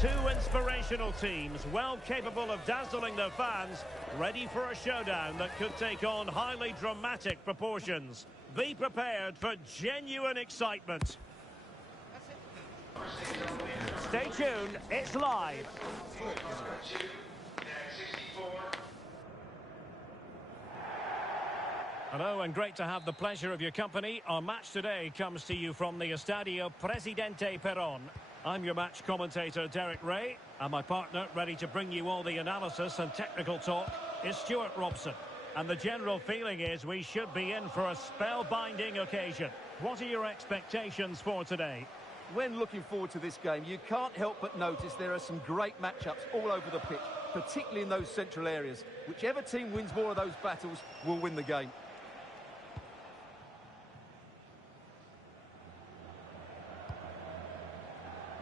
Two inspirational teams, well capable of dazzling their fans, ready for a showdown that could take on highly dramatic proportions. Be prepared for genuine excitement. Stay tuned, it's live. Hello and great to have the pleasure of your company. Our match today comes to you from the Estadio Presidente Perón. I'm your match commentator, Derek Ray, and my partner, ready to bring you all the analysis and technical talk, is Stuart Robson. And the general feeling is we should be in for a spellbinding occasion. What are your expectations for today? When looking forward to this game, you can't help but notice there are some great matchups all over the pitch, particularly in those central areas. Whichever team wins more of those battles will win the game.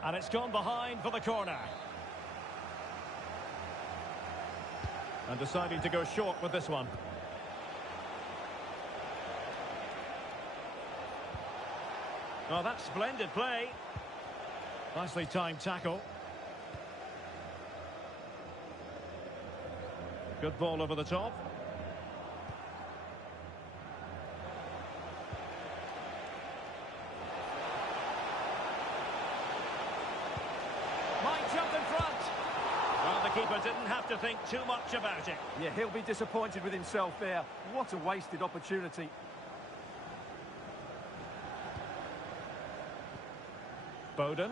And it's gone behind for the corner. And deciding to go short with this one. Oh, that's splendid play. Nicely timed tackle. Good ball over the top. Might jump in front. Well, the keeper didn't have to think too much about it. Yeah, he'll be disappointed with himself there. What a wasted opportunity. Bowden.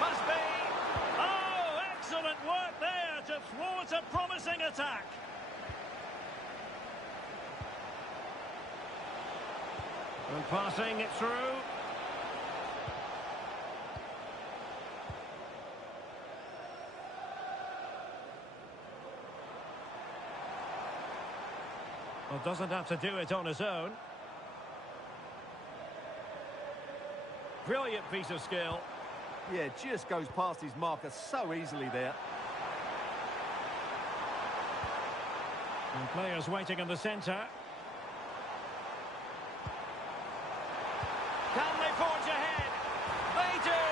Must be. Oh, excellent work there to thwart a promising attack. And passing it through. Well, doesn't have to do it on his own. Brilliant piece of skill. Yeah, just goes past his marker so easily there. And players waiting in the centre. Can they forge ahead? They do!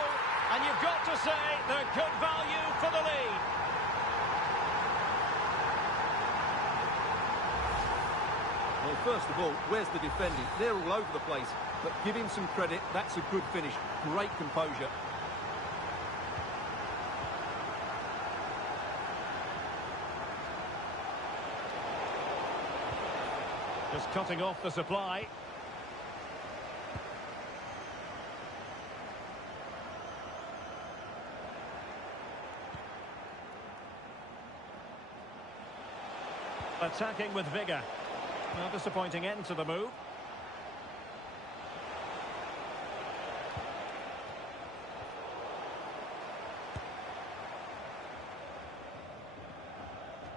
And you've got to say they're good value for the lead. Well, first of all, where's the defending? They're all over the place. But give him some credit, that's a good finish. Great composure. Just cutting off the supply. Attacking with vigour. A disappointing end to the move.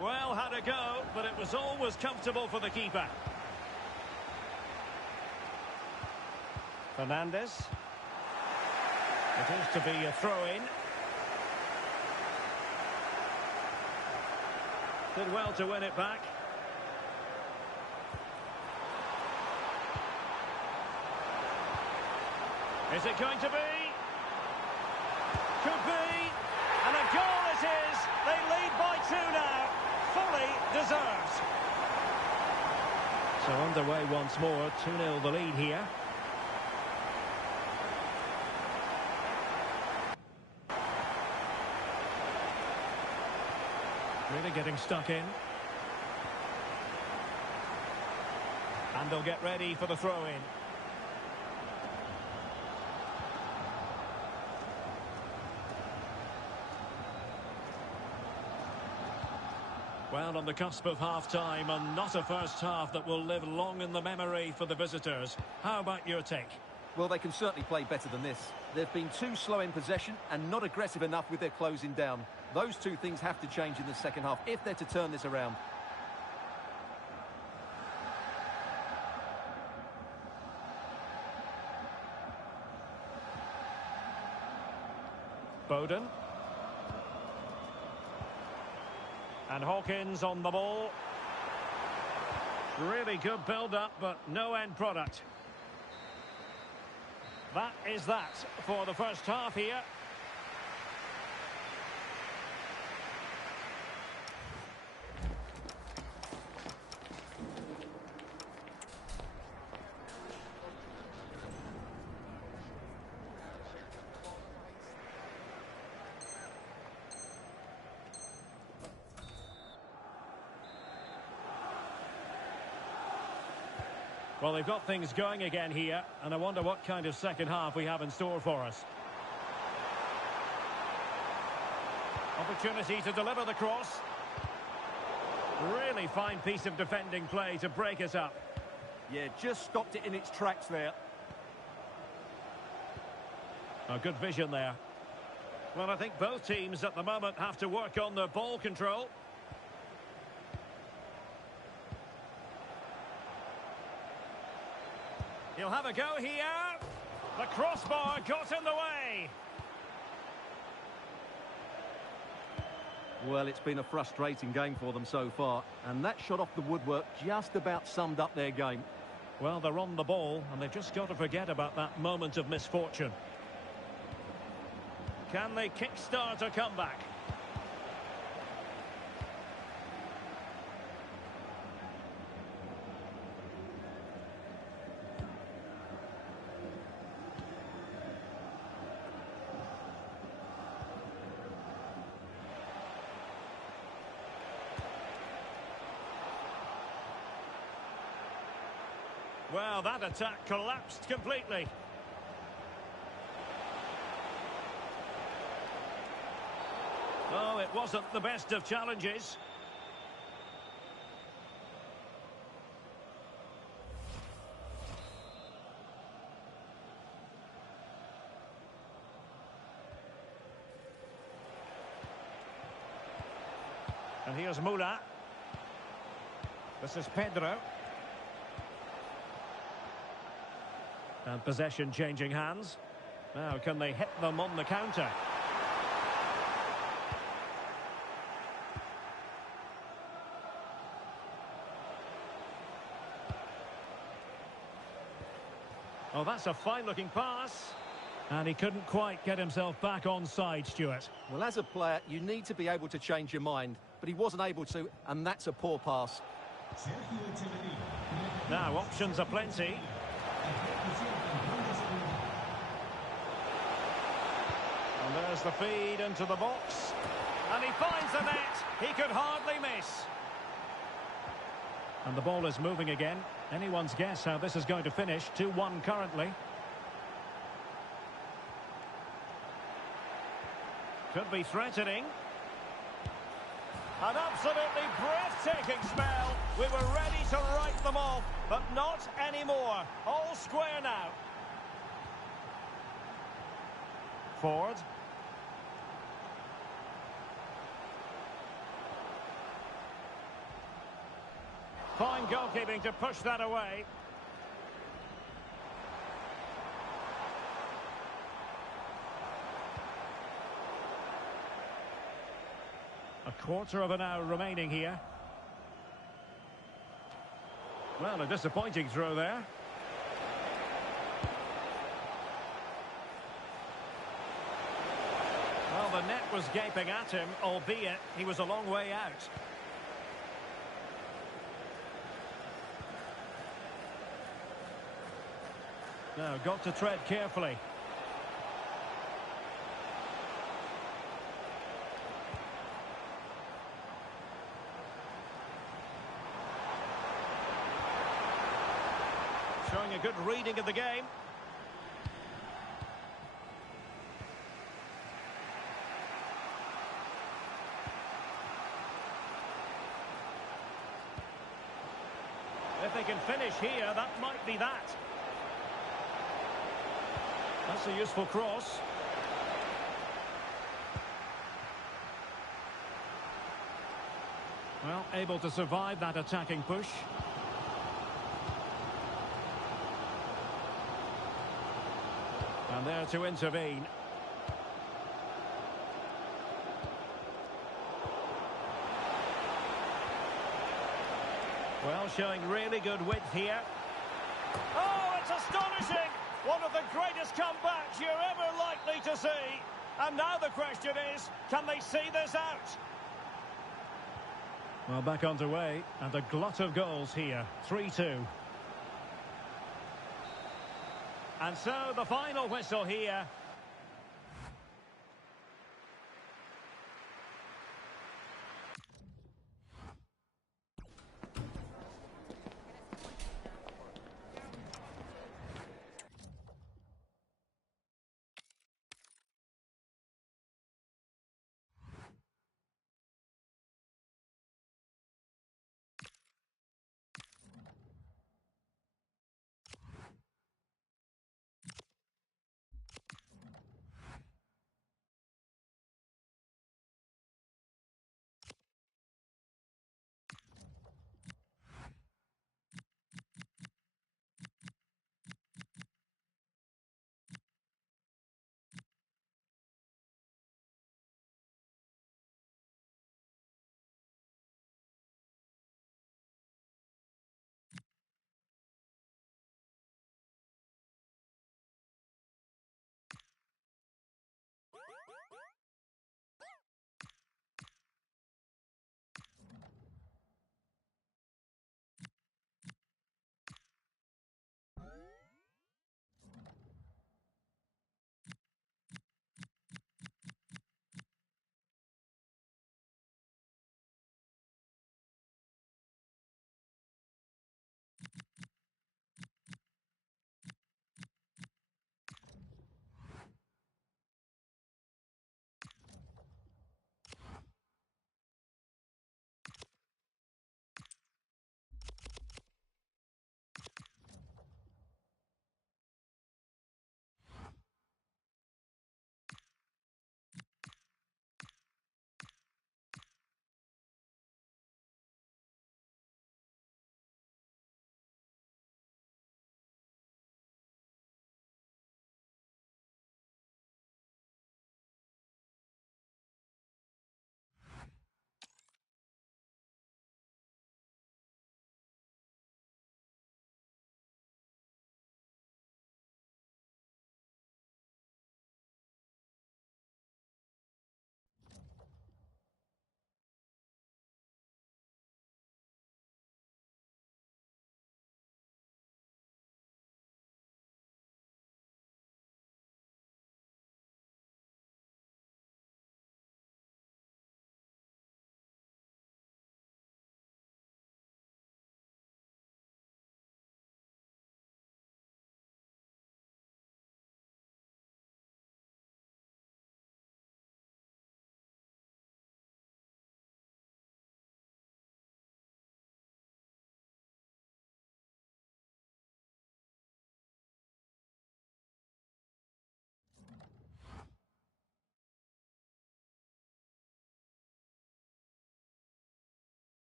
Well, had a go, but it was always comfortable for the keeper. Fernandez. It is to be a throw-in. Did well to win it back. Is it going to be? Could be. And a goal it is. They lead by 2 now. Fully deserved. So underway once more. 2-0 the lead here. Really getting stuck in. And they'll get ready for the throw-in. Well, on the cusp of half-time, and not a first half that will live long in the memory for the visitors. How about your take? Well, they can certainly play better than this. They've been too slow in possession and not aggressive enough with their closing down. Those two things have to change in the second half if they're to turn this around. Bowden. And Hawkins on the ball. Really good build-up, but no end product. That is that for the first half here. Well, they've got things going again here, and I wonder what kind of second half we have in store for us. Opportunity to deliver the cross. Really fine piece of defending play to break us up. Yeah, just stopped it in its tracks there. A good vision there. Well, I think both teams at the moment have to work on their ball control. He'll have a go here. The crossbar got in the way. Well, it's been a frustrating game for them so far, and that shot off the woodwork just about summed up their game. Well, they're on the ball, and they've just got to forget about that moment of misfortune. Can they kickstart a comeback? Well, that attack collapsed completely. Oh, it wasn't the best of challenges. And here's Mula. This is Pedro. And possession changing hands. Now, can they hit them on the counter? Oh, that's a fine-looking pass. And he couldn't quite get himself back on side, Stuart. Well, as a player, you need to be able to change your mind, but he wasn't able to, and that's a poor pass. Now, options are plenty. And there's the feed into the box. And he finds the net. He could hardly miss. And the ball is moving again. Anyone's guess how this is going to finish. 2-1 currently. Could be threatening. An absolutely breathtaking spell. We were ready to write them off, but not anymore. All square now. Ford. Fine goalkeeping to push that away. A quarter of an hour remaining here. Well, a disappointing throw there. Well, the net was gaping at him, albeit he was a long way out. Now, got to tread carefully. Showing a good reading of the game. If they can finish here, that might be that. That's a useful cross. Well, able to survive that attacking push. And there to intervene. Well, showing really good width here. Oh, it's astonishing! One of the greatest comebacks you're ever likely to see. And now the question is, can they see this out? Well, back underway, and a glut of goals here. 3-2. And so, the final whistle here.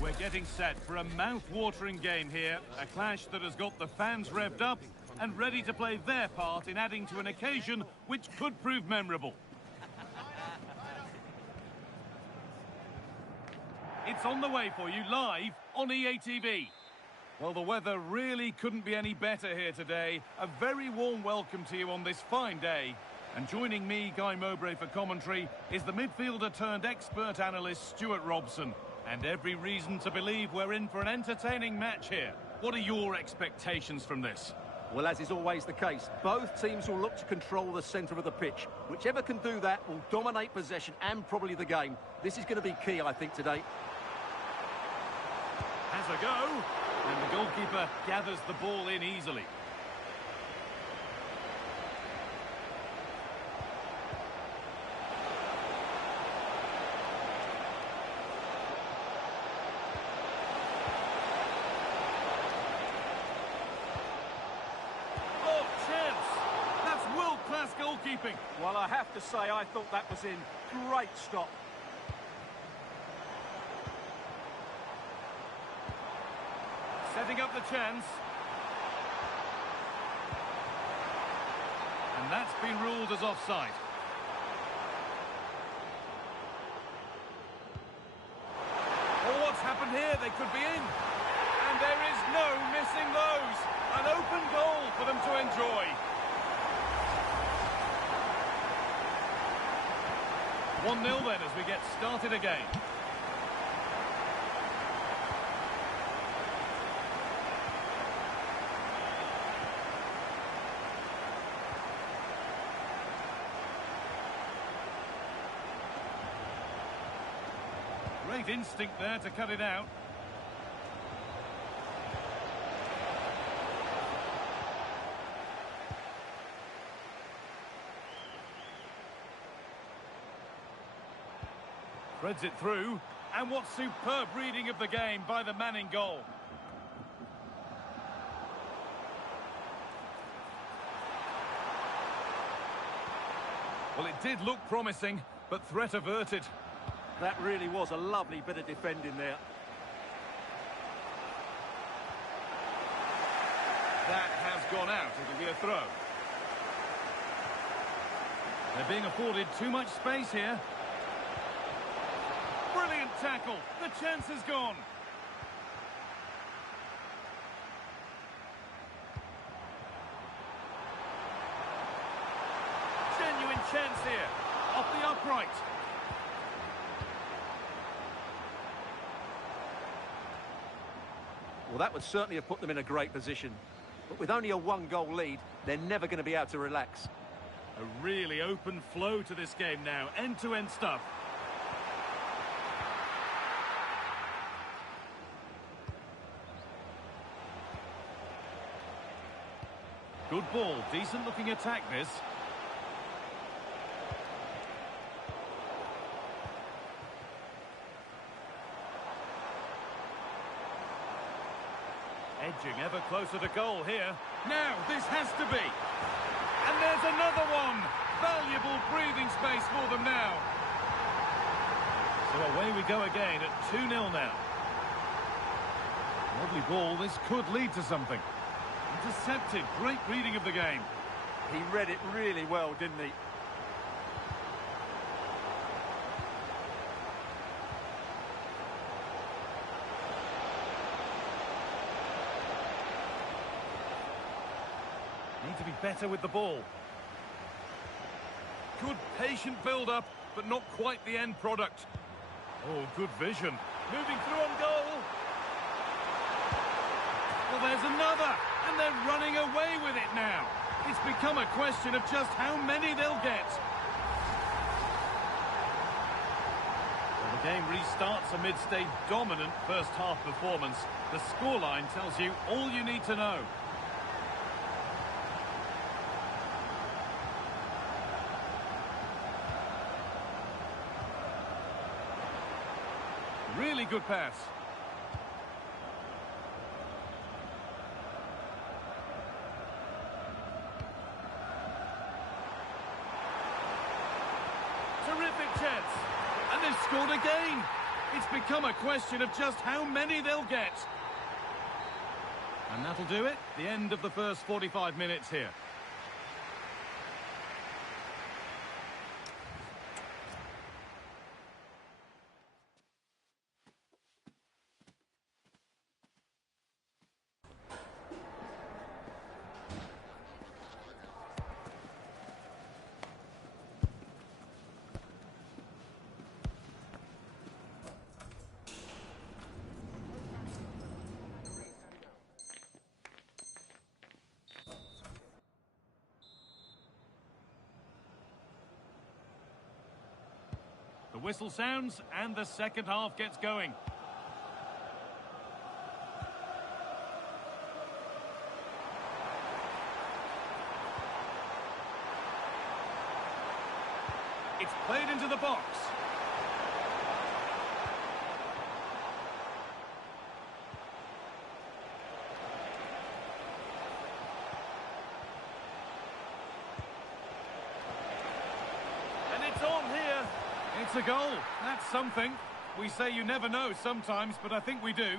We're getting set for a mouth-watering game here, a clash that has got the fans revved up and ready to play their part in adding to an occasion which could prove memorable. It's on the way for you live on EATV. Well, the weather really couldn't be any better here today. A very warm welcome to you on this fine day. And joining me, Guy Mowbray, for commentary is the midfielder turned expert analyst Stuart Robson. And every reason to believe we're in for an entertaining match here. What are your expectations from this? Well, as is always the case, both teams will look to control the centre of the pitch. Whichever can do that will dominate possession and probably the game. This is going to be key, I think, today. Has a go, and the goalkeeper gathers the ball in easily. Goalkeeping. Well, I have to say, I thought that was in. Great stop. Setting up the chance. And that's been ruled as offside. Oh, what's happened here? They could be in. And there is no missing those. An open goal for them to enjoy. 1-0 then as we get started again. Great instinct there to cut it out. Threads it through, and what superb reading of the game by the man in goal. Well, it did look promising, but threat averted. That really was a lovely bit of defending there. That has gone out. It'll be a throw. They're being afforded too much space here. Brilliant tackle. The chance is gone. Genuine chance here. Off the upright. Well, that would certainly have put them in a great position. But with only a one-goal lead, they're never going to be able to relax. A really open flow to this game now. End-to-end stuff. Good ball. Decent-looking attack, this. Edging ever closer to goal here. Now, this has to be. And there's another one. Valuable breathing space for them now. So away we go again at 2-0 now. Lovely ball. This could lead to something. Intercepted. Great reading of the game. He read it really well, didn't he? Need to be better with the ball. Good patient build-up, but not quite the end product. Oh, good vision. Moving through on goal. Well, there's another, and they're running away with it now. It's become a question of just how many they'll get. Well, the game restarts amidst a dominant first-half performance. The scoreline tells you all you need to know. Really good pass. Terrific chance. And they've scored again. It's become a question of just how many they'll get. And that'll do it. The end of the first 45 minutes here. The whistle sounds and the second half gets going. It's played into the box. And it's on here. It's a goal. That's something. We say you never know sometimes, but I think we do.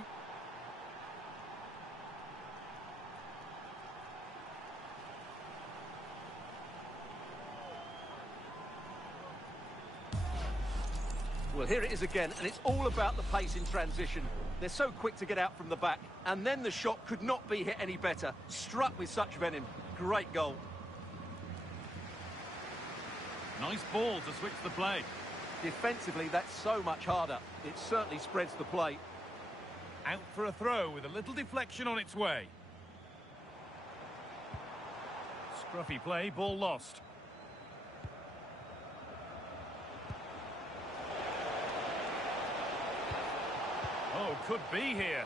Well, here it is again, and it's all about the pace in transition. They're so quick to get out from the back, and then the shot could not be hit any better. Struck with such venom. Great goal. Nice ball to switch the play. Defensively, that's so much harder. It certainly spreads the play. Out for a throw with a little deflection on its way. Scruffy play, ball lost. Oh, could be here.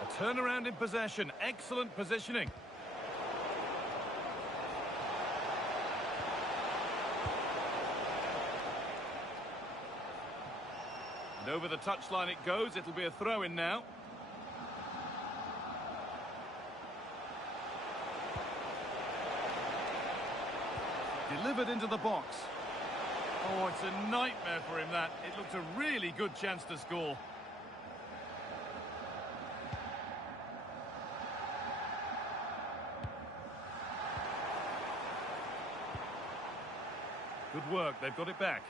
A turnaround in possession. Excellent positioning. And over the touchline it goes. It'll be a throw-in now. Delivered into the box. Oh, it's a nightmare for him, that. It looked a really good chance to score. Good work, they've got it back.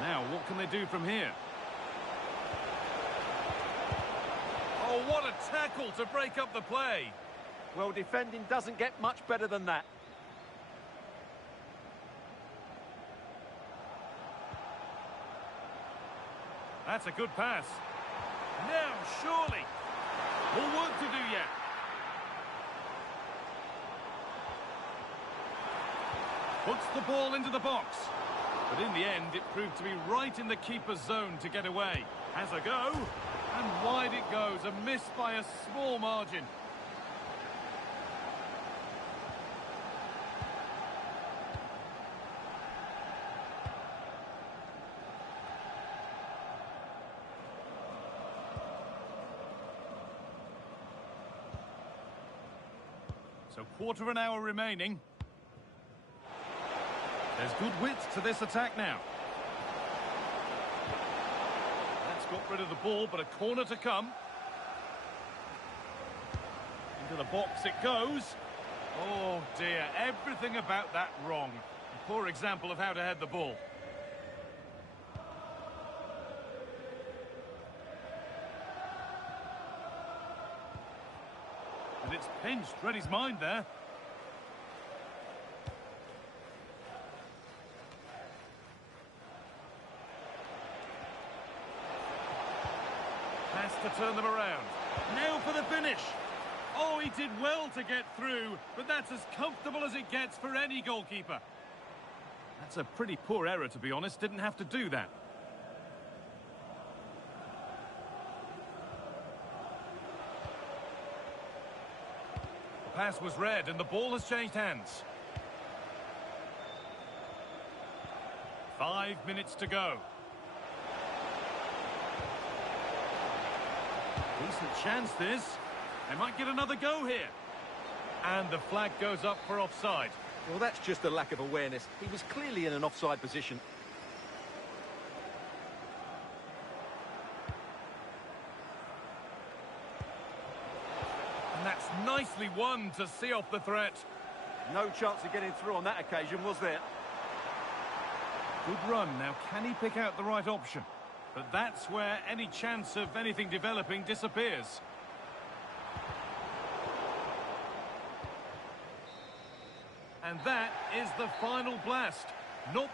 Now, what can they do from here? Oh, what a tackle to break up the play. Well, defending doesn't get much better than that. That's a good pass. Now, surely. More work to do yet. Puts the ball into the box. But in the end, it proved to be right in the keeper's zone to get away. Has a go. And wide it goes. A miss by a small margin. So quarter of an hour remaining. There's good width to this attack now. That's got rid of the ball, but a corner to come. Into the box it goes. Oh dear, everything about that wrong. A poor example of how to head the ball. And it's pinched, read his mind there. Has to turn them around. Now for the finish. Oh, he did well to get through, but that's as comfortable as it gets for any goalkeeper. That's a pretty poor error, to be honest. Didn't have to do that. The pass was read, and the ball has changed hands. 5 minutes to go. Decent chance, this. They might get another go here. And the flag goes up for offside. Well, that's just a lack of awareness. He was clearly in an offside position. And that's nicely won to see off the threat. No chance of getting through on that occasion, was there? Good run. Now, can he pick out the right option? But that's where any chance of anything developing disappears. And that is the final blast. Not